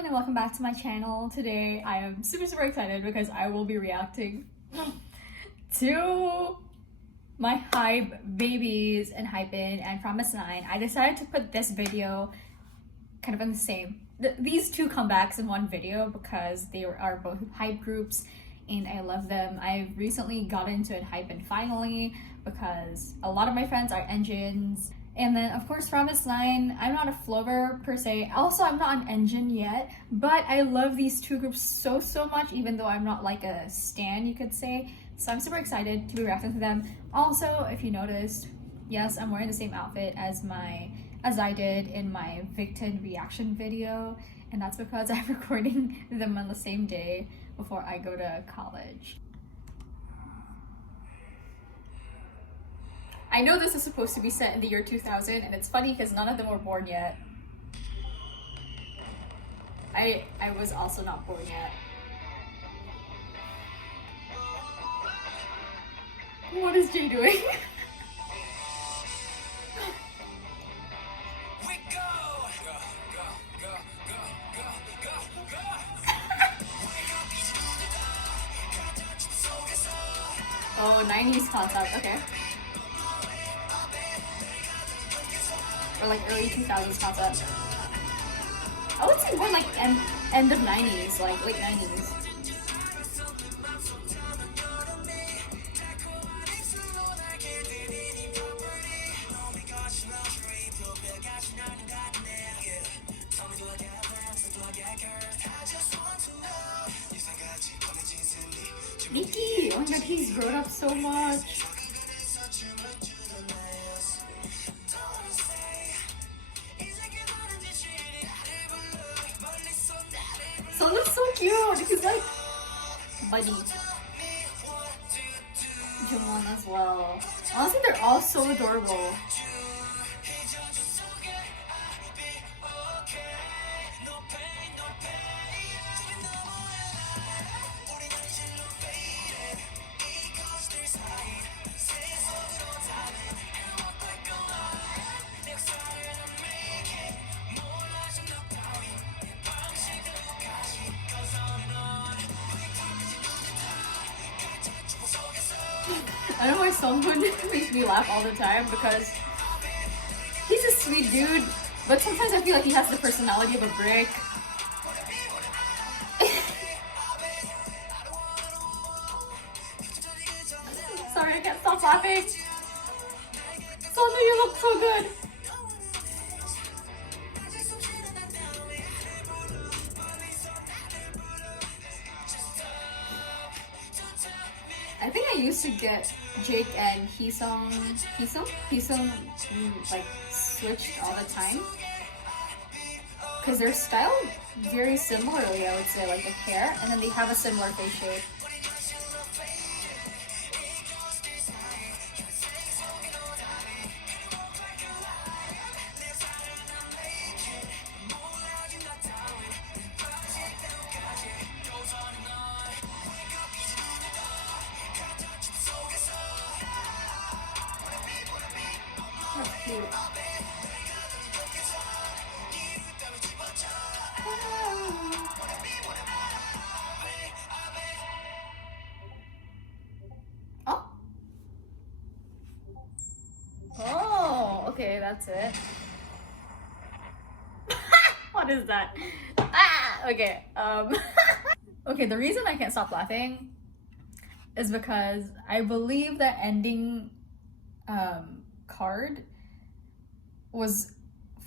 everyone and welcome back to my channel. Today I am super excited because I will be reacting to my HYBE babies and enhypen and Promise 9. I decided to put this video kind of in the same, these two comebacks in one video because they are both HYBE groups and I love them. I recently got into enhypen finally because a lot of my friends are engines. And then of course Promise 9, I'm not a Flover per se. Also, I'm not an engine yet, but I love these two groups so much, even though I'm not like a stan, you could say. So I'm super excited to be reacting to them. Also, if you noticed, yes, I'm wearing the same outfit as I did in my Victon reaction video, and that's because I'm recording them on the same day before I go to college. I know this is supposed to be set in the year 2000, and it's funny because none of them were born yet. I was also not born yet. What is Jay doing? Oh, 90s concept, okay. Or like early 2000s concept. I would say more like end of 90s, like late 90s. Mickey! Oh my god, he's grown up so much. So looks so cute. He's like buddy. Jumon as well. Honestly, they're all so adorable. I don't know why someone makes me laugh all the time because he's a sweet dude, but sometimes I feel like he has the personality of a brick. Sorry, I can't stop laughing. Sonu, you look so good. I think I used to get Jake and Heesung like switched all the time because their style very similarly, I would say, like the hair, and then they have a similar face shape. That's cute. Oh. Oh, okay, that's it. What is that? Ah, okay. Okay, the reason I can't stop laughing is because I believe the ending card was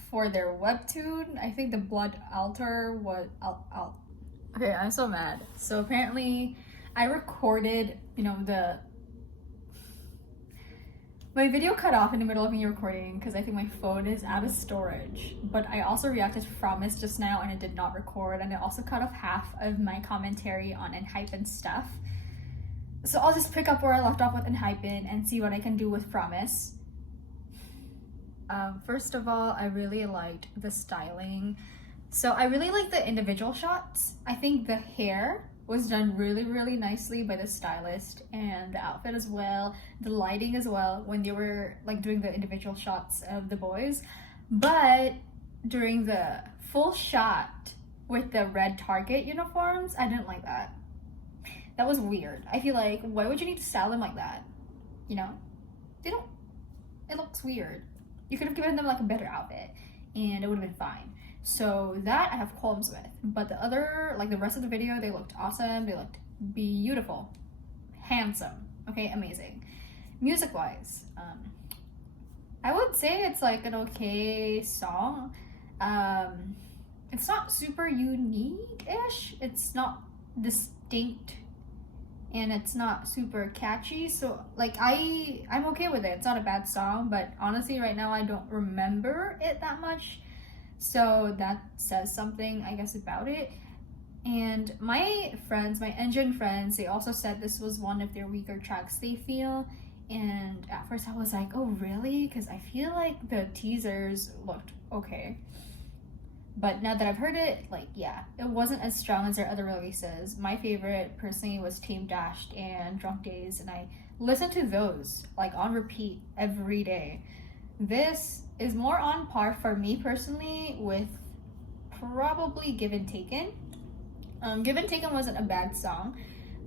for their webtoon. I think the Blood Altar was okay, I'm so mad. So apparently I recorded, you know, my video cut off in the middle of me recording because I think my phone is out of storage, but I also reacted to Promise just now and it did not record, and I also cut off half of my commentary on enhypen stuff. So I'll just pick up where I left off with enhypen and see what I can do with Promise. First of all, I really liked the styling. So I really like the individual shots. I think the hair was done really nicely by the stylist, and the outfit as well, the lighting as well when they were like doing the individual shots of the boys. But during the full shot with the red Target uniforms. I didn't like that. That was weird. I feel like, why would you need to style them like that? You know? They don't, it looks weird. You could have given them like a better outfit and it would have been fine. So that I have qualms with. But the other, like the rest of the video, they looked awesome. They looked beautiful. Handsome. Okay, amazing. Music-wise, I would say it's like an okay song. It's not super unique-ish. It's not distinct, and it's not super catchy. So like I'm okay with it. It's not a bad song, but honestly, right now I don't remember it that much. So that says something, I guess, about it. And my friends, my engine friends, they also said this was one of their weaker tracks they feel. And at first I was like, oh really? Because I feel like the teasers looked okay. But now that I've heard it, like, yeah, it wasn't as strong as their other releases. My favorite, personally, was Tame Dashed and Drunk Days, and I listened to those, like, on repeat every day. This is more on par for me, personally, with probably Give and Taken. Give and Taken wasn't a bad song,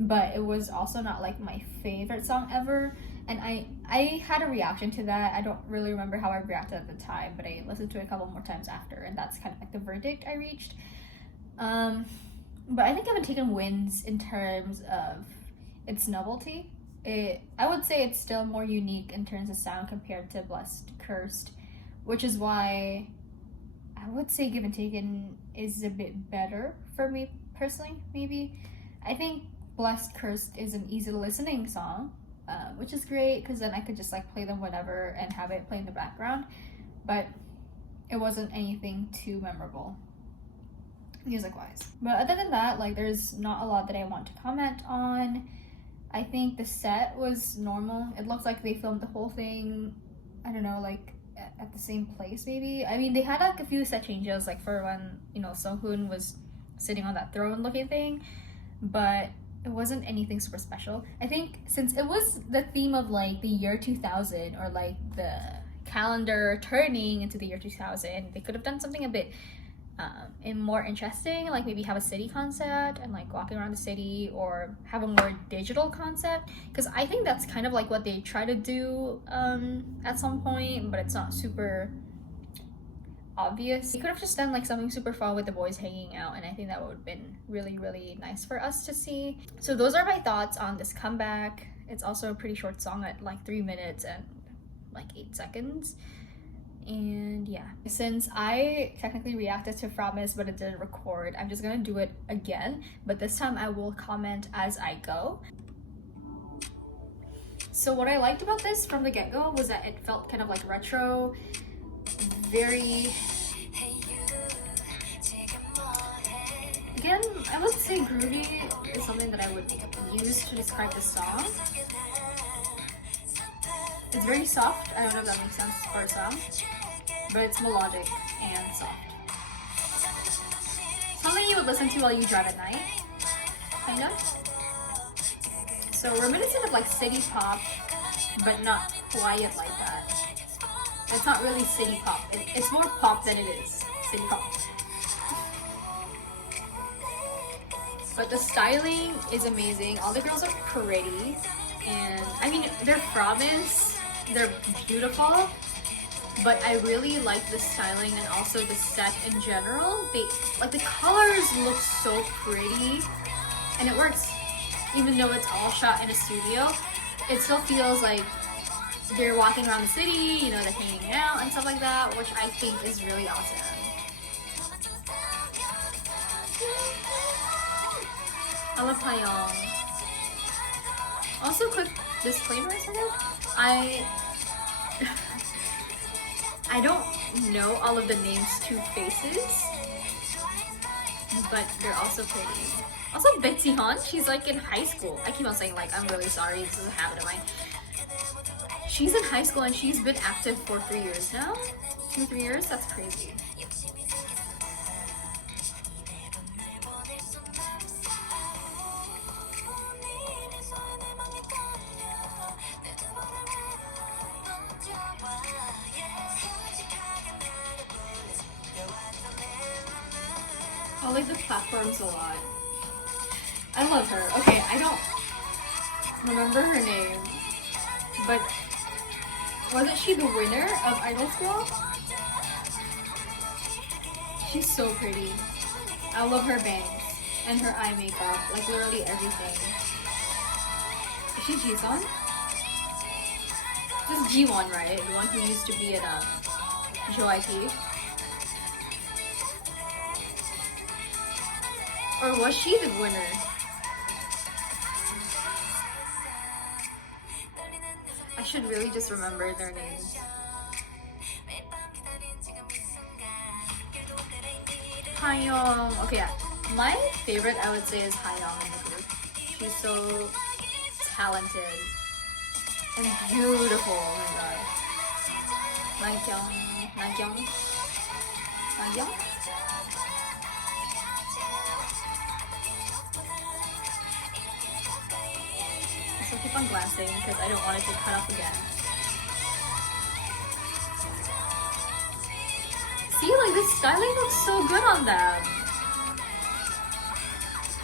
but it was also not, like, my favorite song ever. And I had a reaction to that. I don't really remember how I reacted at the time, but I listened to it a couple more times after, and that's kind of like the verdict I reached. But I think Give and Taken wins in terms of its novelty. I would say it's still more unique in terms of sound compared to Blessed Cursed, which is why I would say Give and Taken is a bit better for me personally, maybe. I think Blessed Cursed is an easy listening song. Which is great because then I could just like play them whenever and have it play in the background, but it wasn't anything too memorable music wise. But other than that, like, there's not a lot that I want to comment on. I think the set was normal. It looks like they filmed the whole thing, I don't know, like at the same place maybe. I mean, they had like a few set changes, like for when, you know, Sung-hoon was sitting on that throne looking thing, but it wasn't anything super special. I think since it was the theme of like the year 2000, or like the calendar turning into the year 2000, they could have done something a bit more interesting, like maybe have a city concept and like walking around the city, or have a more digital concept, because I think that's kind of like what they try to do at some point, but it's not super obvious. You could have just done like something super fun with the boys hanging out, and I think that would have been really, really nice for us to see. So those are my thoughts on this comeback. It's also a pretty short song at like 3 minutes and like 8 seconds. And yeah, since I technically reacted to Promise but it didn't record, I'm just gonna do it again, but this time I will comment as I go. So what I liked about this from the get-go was that it felt kind of like retro, very, again, I would say groovy is something that I would use to describe the song. It's very soft. I don't know if that makes sense for a song, but it's melodic and soft. Something you would listen to while you drive at night, kind of. So reminiscent of like city pop, but not quiet like that. It's not really city pop. It's more pop than it is city pop. But the styling is amazing. All the girls are pretty. And I mean, they're province. They're beautiful. But I really like the styling and also the set in general. Like the colors look so pretty. And it works. Even though it's all shot in a studio, it still feels like they're walking around the city, you know, they're hanging out and stuff like that, which I think is really awesome. I love Pyong. Also, quick disclaimer, I don't know all of the names to faces, but they're also pretty. Also, Betsy Han, she's like in high school. I keep on saying like, I'm really sorry, this is a habit of mine. She's in high school and she's been active for 3 years now. 2-3 years? That's crazy. like the platforms a lot. I love her. Okay, I don't remember her name, but wasn't she the winner of Idol School? She's so pretty. I love her bangs and her eye makeup, like literally everything. Is she Jisun? This is G1, right? The one who used to be at HYBE. Or was she the winner? I should really just remember their names. Hayoung. Okay, yeah. My favorite, I would say, is Hayoung in the group. She's so talented and beautiful. Oh my god. Nagyong. So keep on glancing because I don't want it to cut off again. See, like this styling looks so good on them.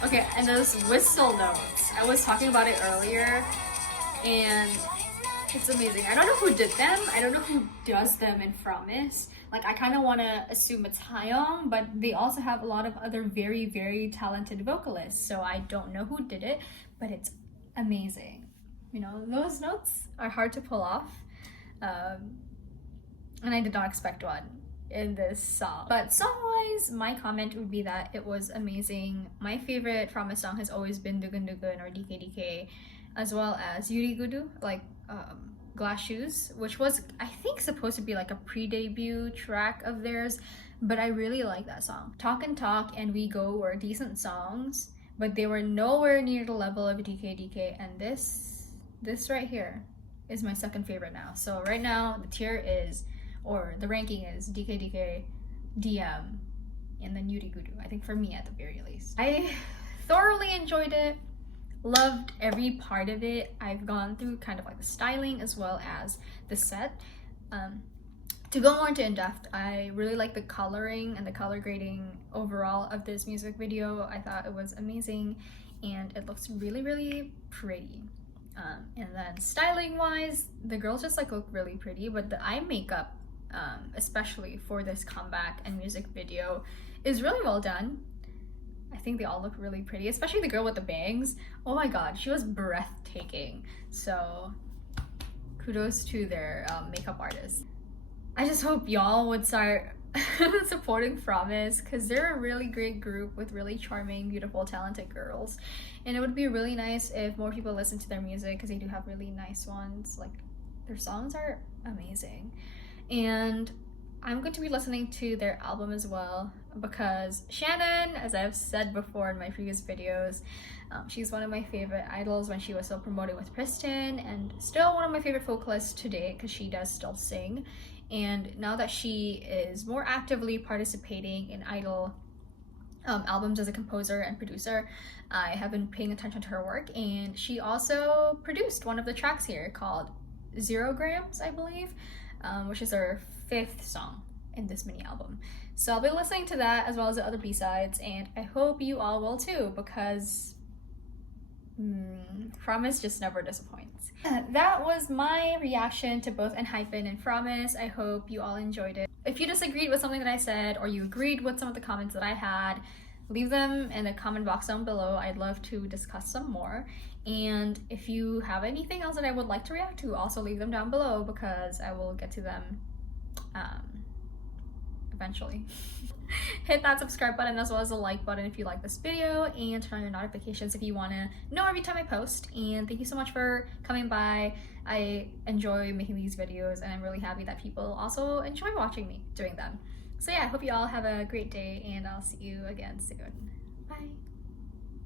Okay, and those whistle notes. I was talking about it earlier, and it's amazing. I don't know who did them. I don't know who does them in Promise. Like, I kind of want to assume it's Hayoung, but they also have a lot of other very, very talented vocalists. So I don't know who did it, but it's amazing. You know, those notes are hard to pull off, and I did not expect one in this song. But song-wise, my comment would be that it was amazing. My favorite Promise song has always been Dugun Dugun or DKDK, as well as Yuri Gudu, like Glass Shoes, which was, I think, supposed to be like a pre-debut track of theirs, but I really like that song. Talk and Talk and We Go were decent songs, but they were nowhere near the level of DKDK, and this right here is my second favorite now. So right now, the tier is, or the ranking is DKDK, DM, and then Yuri Gudu. I think for me at the very least. I thoroughly enjoyed it. Loved every part of it. I've gone through kind of like the styling as well as the set. To go more into in-depth, I really like the coloring and the color grading overall of this music video. I thought it was amazing and it looks really, really pretty. And then styling wise, the girls just like look really pretty, but the eye makeup, especially for this comeback and music video, is really well done. I think they all look really pretty, especially the girl with the bangs. Oh my god, she was breathtaking. So kudos to their makeup artist. I just hope y'all would start supporting Promise, because they're a really great group with really charming, beautiful, talented girls, and it would be really nice if more people listen to their music, because they do have really nice ones. Like, their songs are amazing, and I'm going to be listening to their album as well, because Shannon, as I've said before in my previous videos, she's one of my favorite idols when she was still promoting with Kristen, and still one of my favorite vocalists today because she does still sing. And now that she is more actively participating in idol albums as a composer and producer, I have been paying attention to her work, and she also produced one of the tracks here called 0 Grams, I believe, which is her 5th song in this mini album. So I'll be listening to that as well as the other B-sides, and I hope you all will too, because Promise just never disappoints. That was my reaction to both enhypen and Promise. I hope you all enjoyed it. If you disagreed with something that I said, or you agreed with some of the comments that I had, leave them in the comment box down below. I'd love to discuss some more. And if you have anything else that I would like to react to, also leave them down below, because I will get to them eventually. Hit that subscribe button as well as the like button if you like this video, and turn on your notifications if you want to know every time I post. And thank you so much for coming by. I enjoy making these videos, and I'm really happy that people also enjoy watching me doing them. So yeah, I hope you all have a great day, and I'll see you again soon.